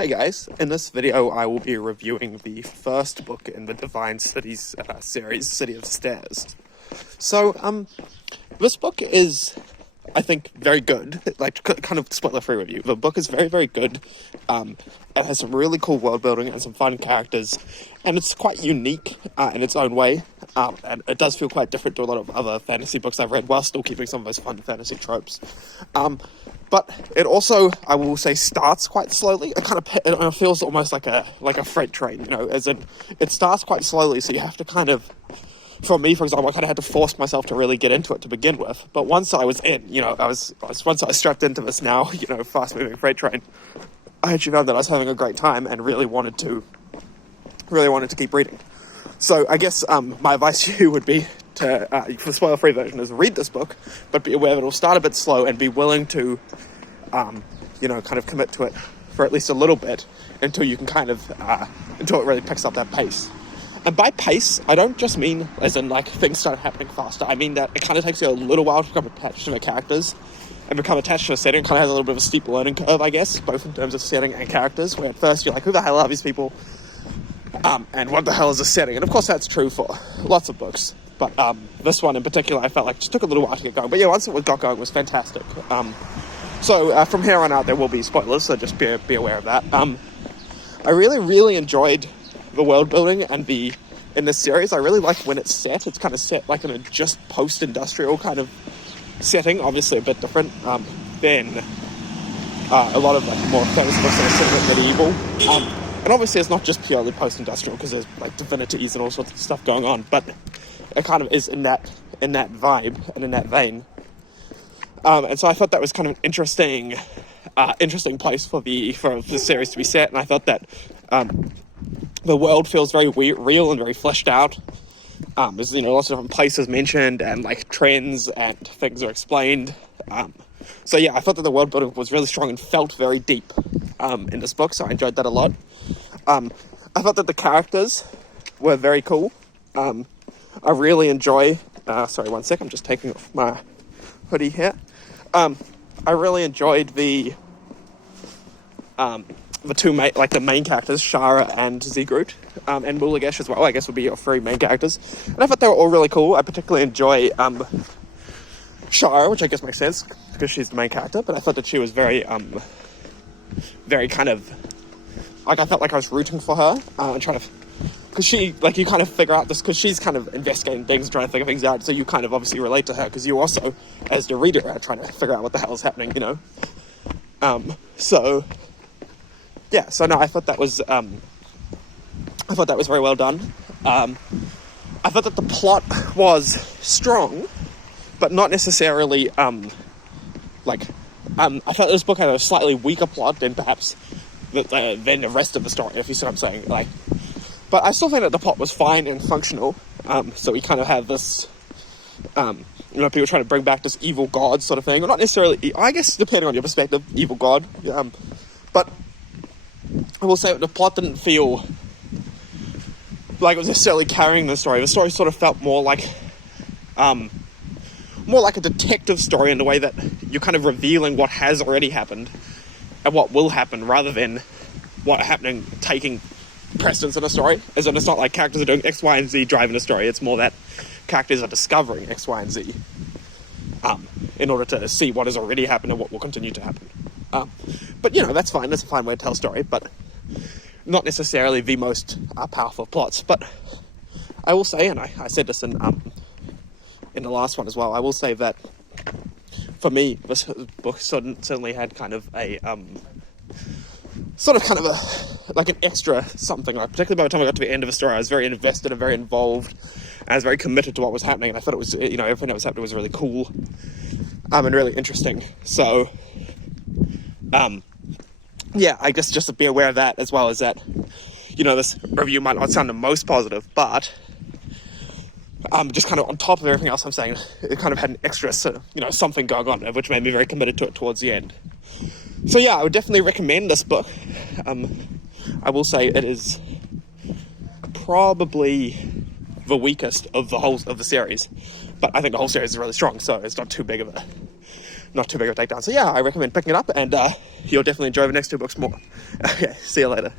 Hey guys, in this video I will be reviewing the first book in the Divine Cities series, City of Stairs. So, this book is, I think, very good. Like, kind of spoiler-free review. The book is very, very good. It has some really cool world building and some fun characters, and it's quite unique in its own way. And it does feel quite different to a lot of other fantasy books I've read, while still keeping some of those fun fantasy tropes. But it also, I will say, starts quite slowly. It feels almost like a freight train, you know, as in, it starts quite slowly, so you have to kind of, for me, for example, I kind of had to force myself to really get into it to begin with. But once I was in, you know, once I was strapped into this now, you know, fast-moving freight train, I actually found that I was having a great time and really wanted to keep reading. So I guess my advice to you would be to, for the spoiler-free version, is read this book, but be aware that it'll start a bit slow and be willing to, you know, kind of commit to it for at least a little bit until you can kind of, until it really picks up that pace. And by pace, I don't just mean as in, like, things start happening faster. I mean that it kind of takes you a little while to become attached to the characters and become attached to a setting. It kind of has a little bit of a steep learning curve, I guess, both in terms of setting and characters, where at first you're like, who the hell are these people? And what the hell is this setting? And of course that's true for lots of books. But this one in particular, I felt like it just took a little while to get going. But yeah, once it got going, it was fantastic. So from here on out, there will be spoilers, so just be aware of that. I really enjoyed the world building and in this series. I really like when it's set. It's kind of set like in a just post-industrial kind of setting, obviously a bit different than a lot of like more famous books that are set a bit medieval. And obviously it's not just purely post-industrial, because there's like divinities and all sorts of stuff going on, but it kind of is in that vibe and in that vein. And so I thought that was kind of an interesting place for the series to be set, and I thought that the world feels very real and very fleshed out. There's, you know, lots of different places mentioned, and like trends and things are explained. So yeah, I thought that the world building was really strong and felt very deep in this book, so I enjoyed that a lot. I thought that the characters were very cool. I really enjoy... sorry, one sec, I'm just taking off my hoodie here. I really enjoyed the two the main characters, Shara and Zigrut, and Bulikov as well, I guess would be your three main characters. And I thought they were all really cool. I particularly enjoy Shara, which I guess makes sense because she's the main character, but I thought that she was very kind of, like, I felt like I was rooting for her, and trying to, because she, like, you kind of figure out this, because she's kind of investigating things and trying to figure things out, so you kind of obviously relate to her, because you also, as the reader, are trying to figure out what the hell is happening, you know? So no, I thought that was very well done. I thought that the plot was strong, but not necessarily, I felt this book had a slightly weaker plot than perhaps than the rest of the story, if you see what I'm saying. Like, but I still think that the plot was fine and functional. So we kind of have this, you know, people trying to bring back this evil god sort of thing, or not necessarily, I guess, depending on your perspective, evil god. But I will say that the plot didn't feel like it was necessarily carrying the story. The story sort of felt more like a detective story, in the way that you're kind of revealing what has already happened and what will happen, rather than what happening taking precedence in a story. As in, it's not like characters are doing X, Y, and Z driving a story. It's more that characters are discovering X, Y, and Z in order to see what has already happened and what will continue to happen. But, you know, that's fine. That's a fine way to tell a story, but not necessarily the most powerful plots. But I will say, and I said this in the last one as well, I will say that for me, this book certainly had kind of a like an extra something. Like, particularly by the time I got to the end of the story, I was very invested and very involved, and I was very committed to what was happening, and I thought it was, you know, everything that was happening was really cool and really interesting. So yeah, I guess just to be aware of that, as well as that, you know, this review might not sound the most positive, but just kind of on top of everything else I'm saying, it kind of had an extra, you know, something going on, which made me very committed to it towards the end. So yeah, I would definitely recommend this book. I will say it is probably the weakest of the series, but I think the whole series is really strong, so it's not too big of not too big of a takedown. So yeah, I recommend picking it up, and you'll definitely enjoy the next two books more. Okay, see you later.